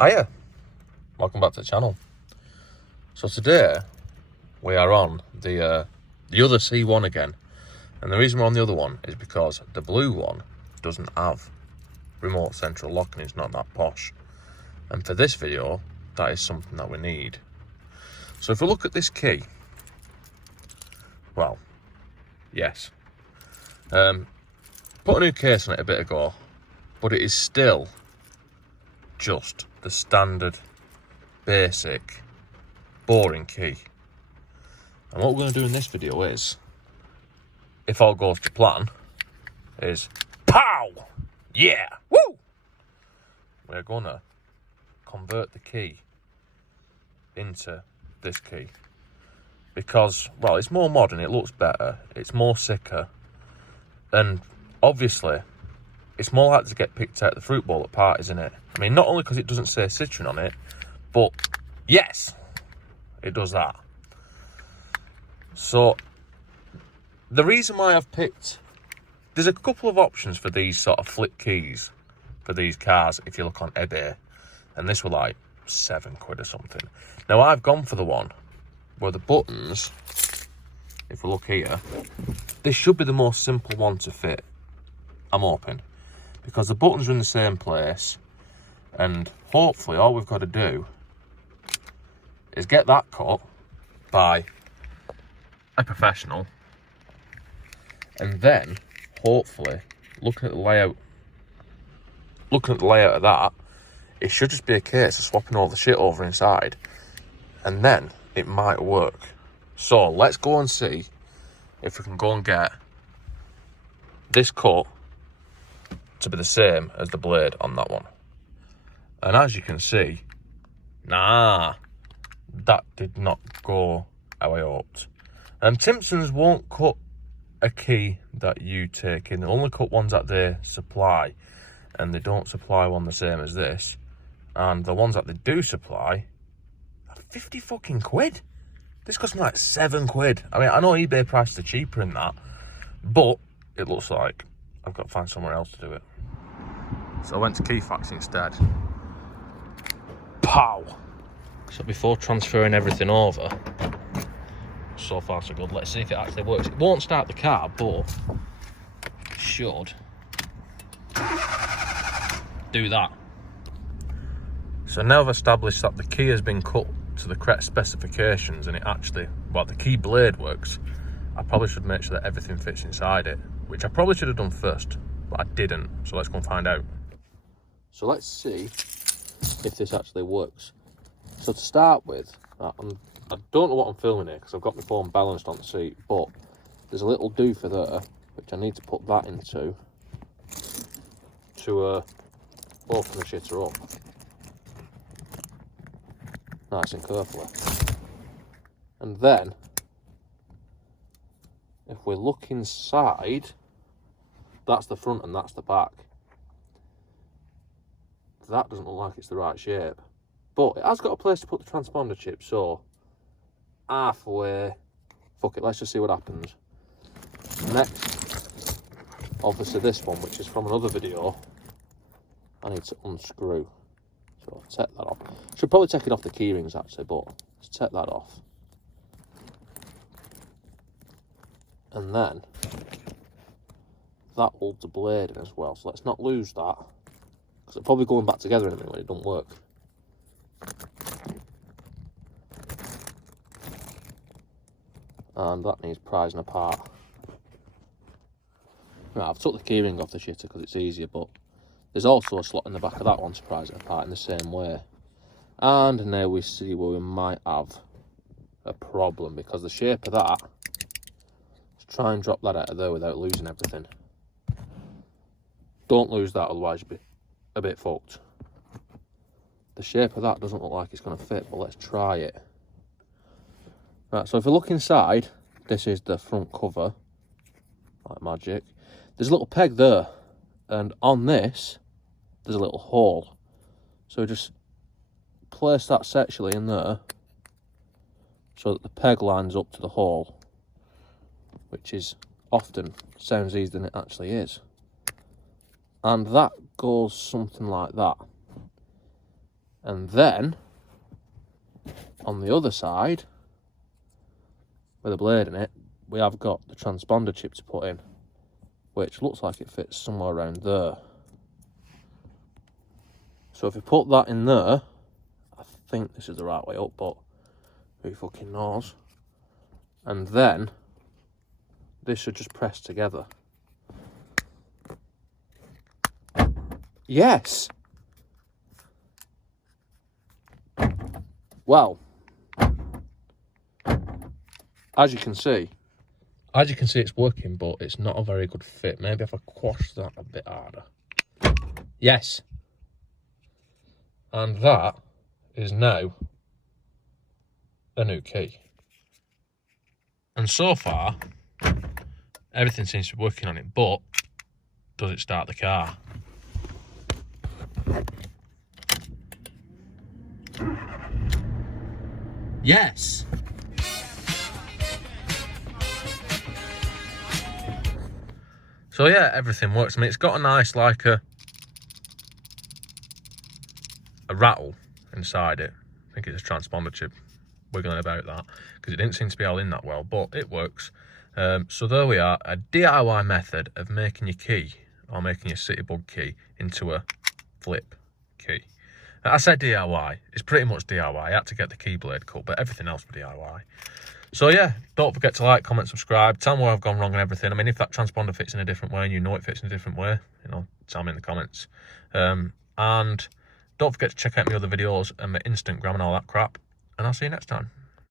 Hiya, welcome back to the channel. So today we are on the other C1 again, and the reason we're on the other one is because the blue one doesn't have remote central locking. It's not that posh, and for this video that is something that we need. So if we look at this key, well, yes, put a new case on it a bit ago, but it is still just the standard, basic, boring key. And what we're going to do in this video is, if all goes to plan, is pow! Yeah! Woo! We're going to convert the key into this key. Because, well, it's more modern, it looks better, it's more sicker, and obviously it's more likely to get picked out the fruit bowl at parties, isn't it? I mean, not only because it doesn't say Citroen on it, but yes, it does that. So, the reason why I've picked, there's a couple of options for these sort of flip keys for these cars if you look on eBay, and this were like £7 or something. Now I've gone for the one where the buttons, if we look here, this should be the most simple one to fit, I'm hoping, because the buttons are in the same place, and hopefully all we've got to do is get that cut by a professional, and then hopefully looking at the layout of that, it should just be a case of swapping all the shit over inside, and then it might work. So let's go and see if we can go and get this cut to be the same as the blade on that one. And as you can see, nah, that did not go how I hoped. And Timpson's won't cut a key that you take in. They only cut ones that they supply, and they don't supply one the same as this. And the ones that they do supply are 50 fucking quid. This cost me like £7. I mean, I know eBay prices are cheaper than that, but it looks like I've got to find somewhere else to do it. So I went to Keyfax instead. Pow! So before transferring everything over, so far so good. Let's see if it actually works. It won't start the car, but it should do that. So now I've established that the key has been cut to the correct specifications, and it actually, well, the key blade works. I probably should make sure that everything fits inside it, which I probably should have done first, but I didn't. So let's go and find out. So let's see if this actually works. So to start with, I don't know what I'm filming here because I've got my phone balanced on the seat, but there's a little doofer there which I need to put that into to open the shitter up nice and carefully. And then if we look inside, that's the front and that's the back. That doesn't look like it's the right shape, but it has got a place to put the transponder chip, so halfway, fuck it, let's just see what happens. Next, obviously this one, which is from another video, I need to unscrew. So I'll take that off. Should probably take it off the key rings actually, but let's take that off. And then that holds the blade in as well, so let's not lose that, because it'll probably going back together in a minute when it doesn't work. And that needs prizing apart. Right, I've took the keyring off the shitter because it's easier, but there's also a slot in the back of that one to prize it apart in the same way. And now we see where we might have a problem, because the shape of that, let's try and drop that out of there without losing everything. Don't lose that, otherwise you'll be a bit fucked. The shape of that doesn't look like it's going to fit, but let's try it. Right, so if we look inside, this is the front cover, like magic. There's a little peg there, and on this, there's a little hole. So just place that sexually in there, so that the peg lines up to the hole, which is often sounds easier than it actually is. And that goes something like that. And then, on the other side, with a blade in it, we have got the transponder chip to put in, which looks like it fits somewhere around there. So if we put that in there, I think this is the right way up, but who fucking knows? And then this should just press together. Yes! Well, as you can see it's working, but it's not a very good fit. Maybe if I quash that a bit harder. Yes! And that is now a new key. And so far, everything seems to be working on it, but does it start the car? Yes! So yeah, everything works. I mean, it's got a nice, like a rattle inside it. I think it's a transponder chip wiggling about that, because it didn't seem to be all in that well, but it works. So there we are, a DIY method of making your key, or making your CityBug key, into a flip key. Now, I said DIY, it's pretty much DIY. I had to get the key blade cut, but everything else was DIY. So yeah, don't forget to like, comment, subscribe, tell me where I've gone wrong and everything. I mean, if that transponder fits in a different way and you know it fits in a different way, you know, tell me in the comments. And don't forget to check out my other videos and my Instagram and all that crap. And I'll see you next time.